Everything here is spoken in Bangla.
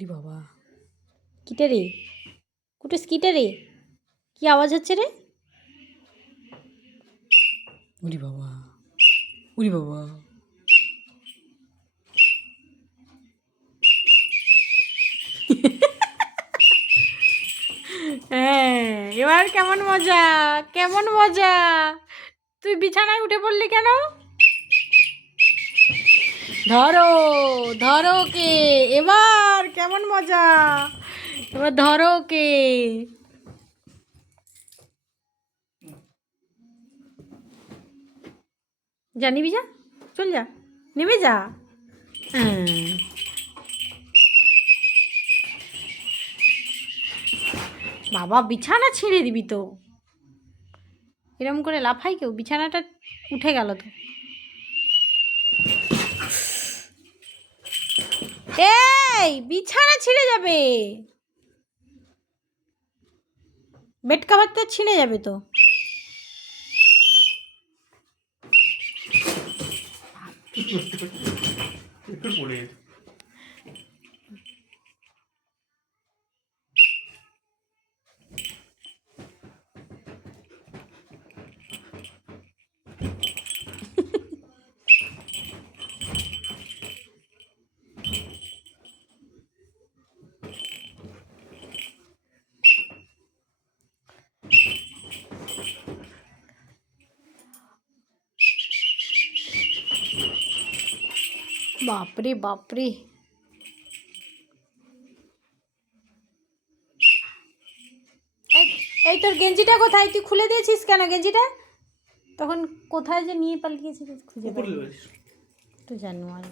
ওরে বাবা, কিটা রে কুটুস, কিটা রে, কি আওয়াজ হচ্ছে রে? ওরে বাবা, ওরে বাবা, হ্যাঁ এবার কেমন মজা, কেমন মজা। তুই বিছানায় উঠে পড়লি কেন? ধরো ধরো কে, এবার কেমন মজা, এবার ধরো কে। যা নিবি, যা, চল যা, নেমে যা। বাবা বিছানা ছিঁড়ে দিবি তো, এরম করে লাফাই কেউ? বিছানাটা উঠে গেল তো। এই বিছানা ছিঁড়ে যাবে, বেড কাভার তো ছিঁড়ে যাবে তো। বাপরে বাপরে, এই তোর গেঞ্জিটা কোথায়? তুই খুলে দিয়েছিস কেন গেঞ্জিটা? তখন কোথায় যে নিয়ে পালিয়েছিস খুঁজে পাই তো, জানো আর